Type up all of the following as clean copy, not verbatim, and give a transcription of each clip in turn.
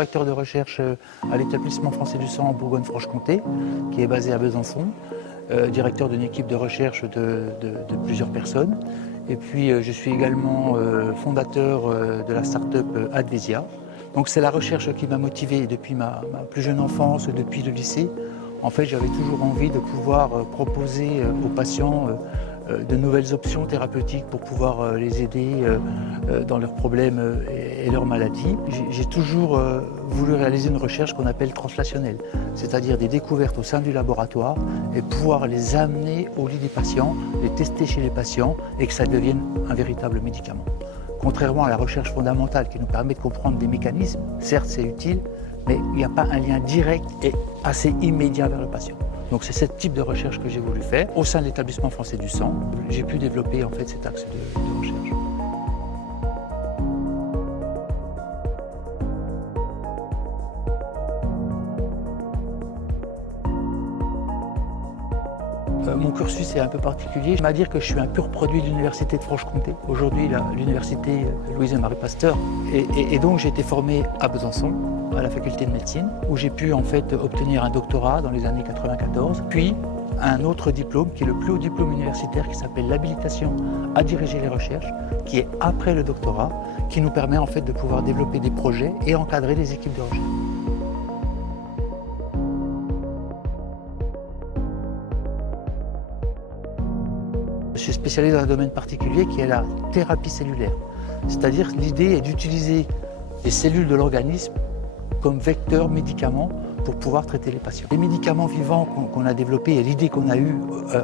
directeur de recherche à l'établissement français du sang en Bourgogne-Franche-Comté, qui est basé à Besançon, directeur d'une équipe de recherche de plusieurs personnes. Et puis je suis également fondateur de la start-up Advesia. Donc c'est la recherche qui m'a motivé depuis ma plus jeune enfance, depuis le lycée. En fait, j'avais toujours envie de pouvoir proposer aux patients de nouvelles options thérapeutiques pour pouvoir les aider dans leurs problèmes et leurs maladies. J'ai toujours voulu réaliser une recherche qu'on appelle translationnelle, c'est-à-dire des découvertes au sein du laboratoire et pouvoir les amener au lit des patients, les tester chez les patients et que ça devienne un véritable médicament. Contrairement à la recherche fondamentale qui nous permet de comprendre des mécanismes, certes c'est utile, mais il n'y a pas un lien direct et assez immédiat vers le patient. Donc c'est ce type de recherche que j'ai voulu faire. Au sein de l'établissement français du sang, j'ai pu développer en fait cet axe de recherche. Mon cursus est un peu particulier. Je vais dire que je suis un pur produit de l'Université de Franche-Comté. Aujourd'hui, l'Université Louise et Marie Pasteur. Et donc j'ai été formé à Besançon, à la faculté de médecine, où j'ai pu en fait obtenir un doctorat dans les années 94, puis un autre diplôme qui est le plus haut diplôme universitaire qui s'appelle l'habilitation à diriger les recherches, qui est après le doctorat, qui nous permet en fait de pouvoir développer des projets et encadrer des équipes de recherche. Je suis spécialisé dans un domaine particulier qui est la thérapie cellulaire. C'est-à-dire que l'idée est d'utiliser les cellules de l'organisme comme vecteurs médicaments pour pouvoir traiter les patients. Les médicaments vivants qu'on a développés et l'idée qu'on a eue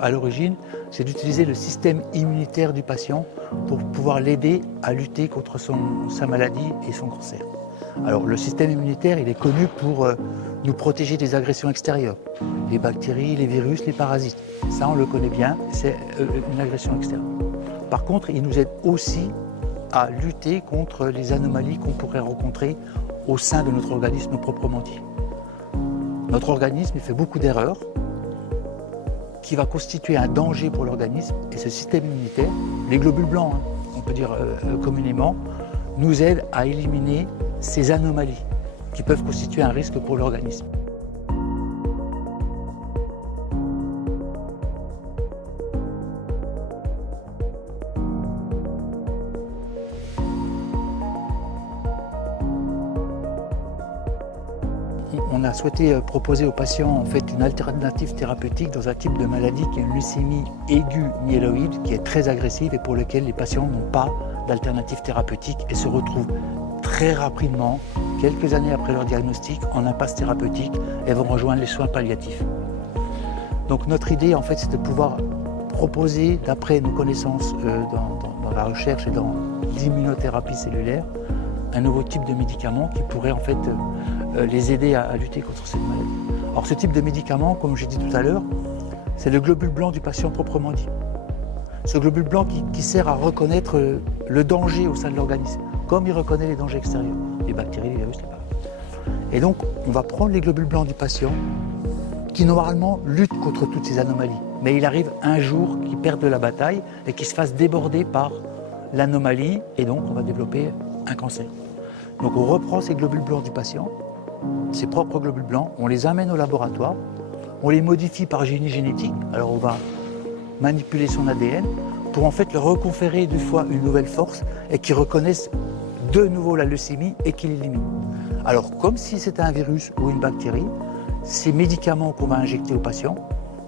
à l'origine, c'est d'utiliser le système immunitaire du patient pour pouvoir l'aider à lutter contre sa maladie et son cancer. Alors le système immunitaire, il est connu pour nous protéger des agressions extérieures. Les bactéries, les virus, les parasites. Ça, on le connaît bien, c'est une agression extérieure. Par contre, il nous aide aussi à lutter contre les anomalies qu'on pourrait rencontrer au sein de notre organisme proprement dit. Notre organisme il fait beaucoup d'erreurs qui va constituer un danger pour l'organisme et ce système immunitaire, les globules blancs, on peut dire communément, nous aide à éliminer ces anomalies qui peuvent constituer un risque pour l'organisme. On a souhaité proposer aux patients en fait, une alternative thérapeutique dans un type de maladie qui est une leucémie aiguë myéloïde qui est très agressive et pour laquelle les patients n'ont pas d'alternative thérapeutique et se retrouvent très rapidement, quelques années après leur diagnostic, en impasse thérapeutique et vont rejoindre les soins palliatifs. Donc notre idée en fait c'est de pouvoir proposer, d'après nos connaissances dans la recherche et dans l'immunothérapie cellulaire, un nouveau type de médicament qui pourrait en fait les aider à lutter contre cette maladie. Alors ce type de médicament, comme j'ai dit tout à l'heure, c'est le globule blanc du patient proprement dit. Ce globule blanc qui sert à reconnaître le danger au sein de l'organisme, comme il reconnaît les dangers extérieurs, les bactéries, les virus, les parasites. Et donc on va prendre les globules blancs du patient qui normalement luttent contre toutes ces anomalies. Mais il arrive un jour qu'ils perdent la bataille et qu'ils se fassent déborder par l'anomalie et donc on va développer un cancer. Donc on reprend ces globules blancs du patient, ses propres globules blancs, on les amène au laboratoire, on les modifie par génie génétique, alors on va manipuler son ADN pour en fait leur reconférer deux fois une nouvelle force et qu'ils reconnaissent de nouveau la leucémie et qu'ils l'éliminent. Alors comme si c'était un virus ou une bactérie, ces médicaments qu'on va injecter au patient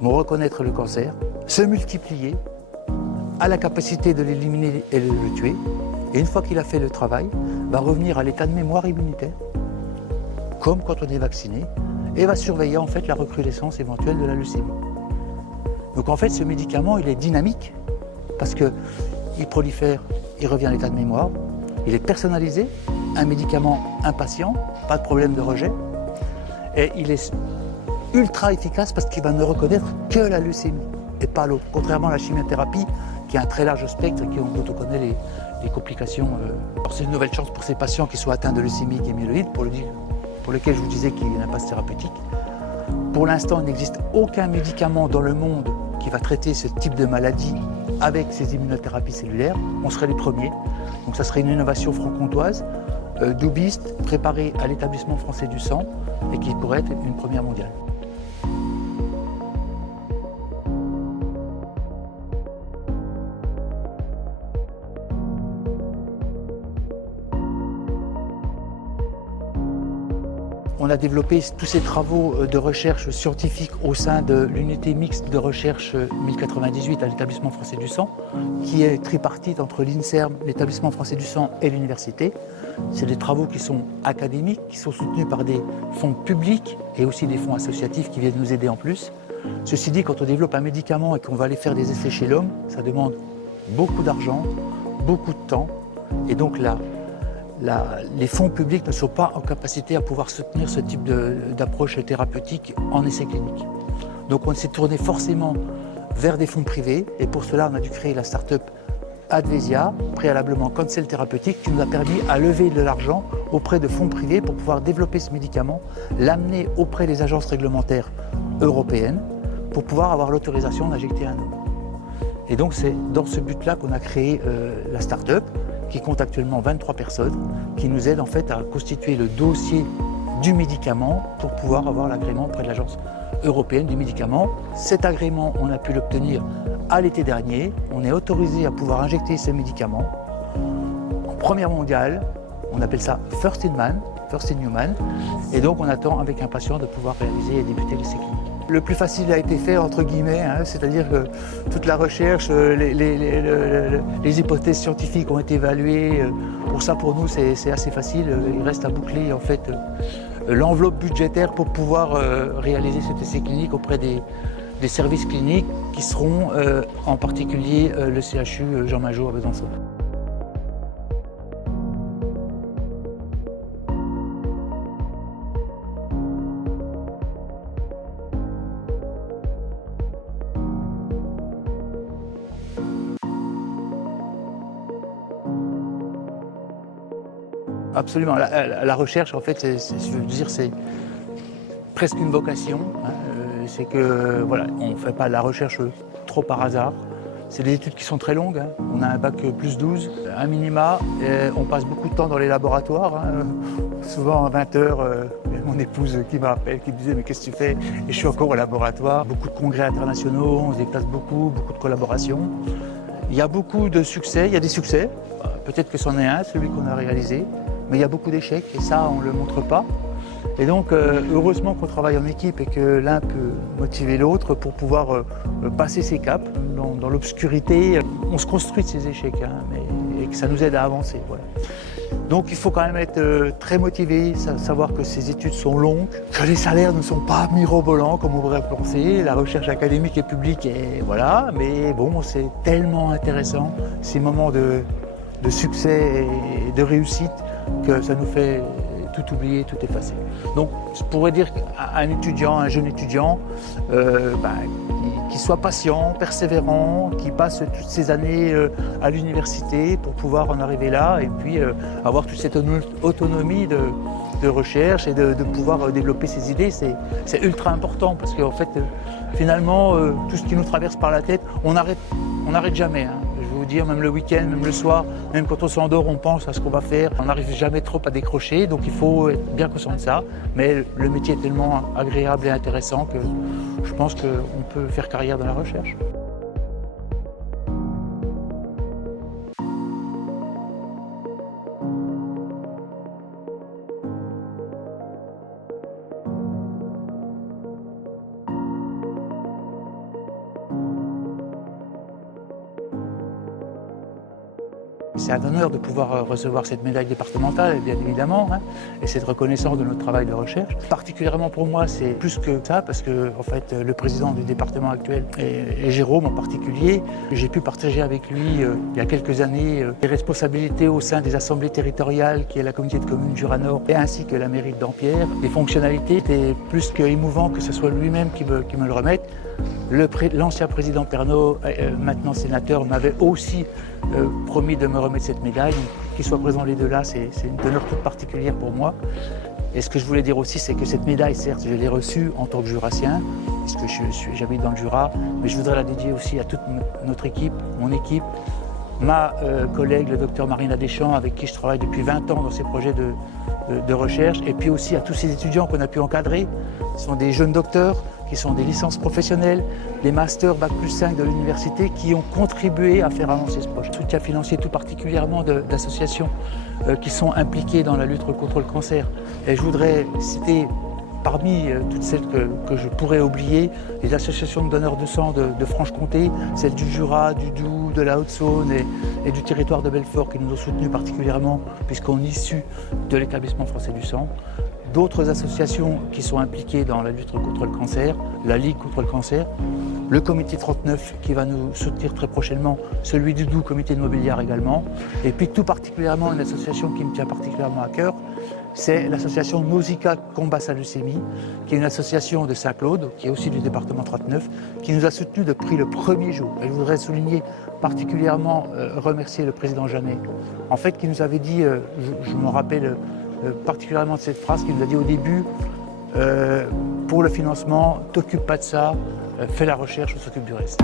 vont reconnaître le cancer, se multiplier, a la capacité de l'éliminer et de le tuer, et une fois qu'il a fait le travail, va revenir à l'état de mémoire immunitaire, comme quand on est vacciné, et va surveiller en fait la recrudescence éventuelle de la leucémie. Donc en fait ce médicament il est dynamique, parce qu'il prolifère, il revient à l'état de mémoire, il est personnalisé, un médicament impatient, pas de problème de rejet, et il est ultra efficace parce qu'il va ne reconnaître que la leucémie et pas l'autre, contrairement à la chimiothérapie qui a un très large spectre et dont on connaît les complications. C'est une nouvelle chance pour ces patients qui sont atteints de leucémie myéloïde, pour lesquels je vous disais qu'il y a une impasse thérapeutique. Pour l'instant, il n'existe aucun médicament dans le monde qui va traiter ce type de maladie avec ces immunothérapies cellulaires. On serait les premiers. Donc ça serait une innovation franc-comtoise doubiste préparé à l'établissement français du sang et qui pourrait être une première mondiale. On a développé tous ces travaux de recherche scientifique au sein de l'unité mixte de recherche 1098 à l'établissement français du sang, qui est tripartite entre l'INSERM, l'établissement français du sang et l'université. C'est des travaux qui sont académiques, qui sont soutenus par des fonds publics et aussi des fonds associatifs qui viennent nous aider en plus. Ceci dit, quand on développe un médicament et qu'on va aller faire des essais chez l'homme, ça demande beaucoup d'argent, beaucoup de temps, et donc les fonds publics ne sont pas en capacité à pouvoir soutenir ce type d'approche thérapeutique en essai clinique. Donc on s'est tourné forcément vers des fonds privés et pour cela on a dû créer la start-up Advesia, préalablement Cancel Thérapeutique, qui nous a permis à lever de l'argent auprès de fonds privés pour pouvoir développer ce médicament, l'amener auprès des agences réglementaires européennes pour pouvoir avoir l'autorisation d'injecter un homme. Et donc c'est dans ce but-là qu'on a créé la start-up, qui compte actuellement 23 personnes, qui nous aident en fait à constituer le dossier du médicament pour pouvoir avoir l'agrément auprès de l'Agence européenne du médicament. Cet agrément, on a pu l'obtenir à l'été dernier. On est autorisé à pouvoir injecter ce médicament en première mondiale. On appelle ça First in Man, First in Human. Et donc on attend avec impatience de pouvoir réaliser et débuter l'essai clinique. Le plus facile a été fait, entre guillemets, c'est-à-dire que toute la recherche, les hypothèses scientifiques ont été évaluées. Pour ça, pour nous, c'est assez facile. Il reste à boucler en fait, l'enveloppe budgétaire pour pouvoir réaliser cet essai clinique auprès des services cliniques qui seront en particulier le CHU Jean Majot à Besançon. Absolument. La recherche, en fait, je veux dire, c'est presque une vocation. C'est que, voilà, on ne fait pas de la recherche trop par hasard. C'est des études qui sont très longues. On a un bac plus 12, un minima. On passe beaucoup de temps dans les laboratoires. Souvent à 20 heures, mon épouse qui m'appelle, qui me disait « mais qu'est-ce que tu fais ?» Et je suis encore au laboratoire. Beaucoup de congrès internationaux, on se déplace beaucoup de collaborations. Il y a beaucoup de succès, il y a des succès. Peut-être que c'en est un, celui qu'on a réalisé. Mais il y a beaucoup d'échecs et ça, on ne le montre pas. Et donc, heureusement qu'on travaille en équipe et que l'un peut motiver l'autre pour pouvoir passer ses caps. Dans l'obscurité, on se construit de ces échecs et que ça nous aide à avancer. Voilà. Donc, il faut quand même être très motivé, savoir que ces études sont longues, que les salaires ne sont pas mirobolants comme on pourrait penser. La recherche académique et publique, et voilà. Mais bon, c'est tellement intéressant, ces moments de succès et de réussite, que ça nous fait tout oublier, tout effacer. Donc je pourrais dire qu'un étudiant, un jeune étudiant, qui soit patient, persévérant, qui passe toutes ces années à l'université pour pouvoir en arriver là et puis avoir toute cette autonomie de recherche et de pouvoir développer ses idées, c'est ultra important parce qu'en fait, finalement, tout ce qui nous traverse par la tête, on n'arrête jamais. Je vais vous dire, même le week-end, même le soir, même quand on s'endort, on pense à ce qu'on va faire. On n'arrive jamais trop à décrocher, donc il faut être bien conscient de ça. Mais le métier est tellement agréable et intéressant que je pense qu'on peut faire carrière dans la recherche. C'est un honneur de pouvoir recevoir cette médaille départementale, bien évidemment, et cette reconnaissance de notre travail de recherche. Particulièrement pour moi, c'est plus que ça, parce que en fait, le président du département actuel, et Jérôme en particulier, j'ai pu partager avec lui il y a quelques années les responsabilités au sein des assemblées territoriales, qui est la communauté de communes Jura-Nord, et ainsi que la mairie de Dampierre. Les fonctionnalités étaient plus qu'émouvant que ce soit lui-même qui me le remette. L'ancien président Pernaut, maintenant sénateur, m'avait aussi promis de me remettre cette médaille. Qu'il soit présent les deux là, c'est une honneur toute particulière pour moi. Et ce que je voulais dire aussi, c'est que cette médaille, certes, je l'ai reçue en tant que jurassien, puisque j'habite dans le Jura, mais je voudrais la dédier aussi à toute notre équipe, mon équipe, ma collègue, le docteur Marina Deschamps, avec qui je travaille depuis 20 ans dans ces projets de recherche, et puis aussi à tous ces étudiants qu'on a pu encadrer. Ce sont des jeunes docteurs qui sont des licences professionnelles, des masters Bac+5 de l'université qui ont contribué à faire avancer ce projet. Soutien financier tout particulièrement d'associations qui sont impliquées dans la lutte contre le cancer. Et je voudrais citer parmi toutes celles que je pourrais oublier, les associations de donneurs de sang de Franche-Comté, celles du Jura, du Doubs, de la Haute-Saône et du territoire de Belfort qui nous ont soutenus particulièrement puisqu'on est issus de l'établissement français du sang. D'autres associations qui sont impliquées dans la lutte contre le cancer, la Ligue contre le cancer, le comité 39 qui va nous soutenir très prochainement, celui du Doubs, comité de Mobiliar également, et puis tout particulièrement une association qui me tient particulièrement à cœur, c'est l'association Nausicaa Combat sa leucémie, qui est une association de Saint-Claude, qui est aussi du département 39, qui nous a soutenus depuis le premier jour. Et je voudrais souligner particulièrement, remercier le président Jeannet, en fait, qui nous avait dit, je me rappelle particulièrement de cette phrase qu'il nous a dit au début, pour le financement, t'occupe pas de ça, fais la recherche, on s'occupe du reste.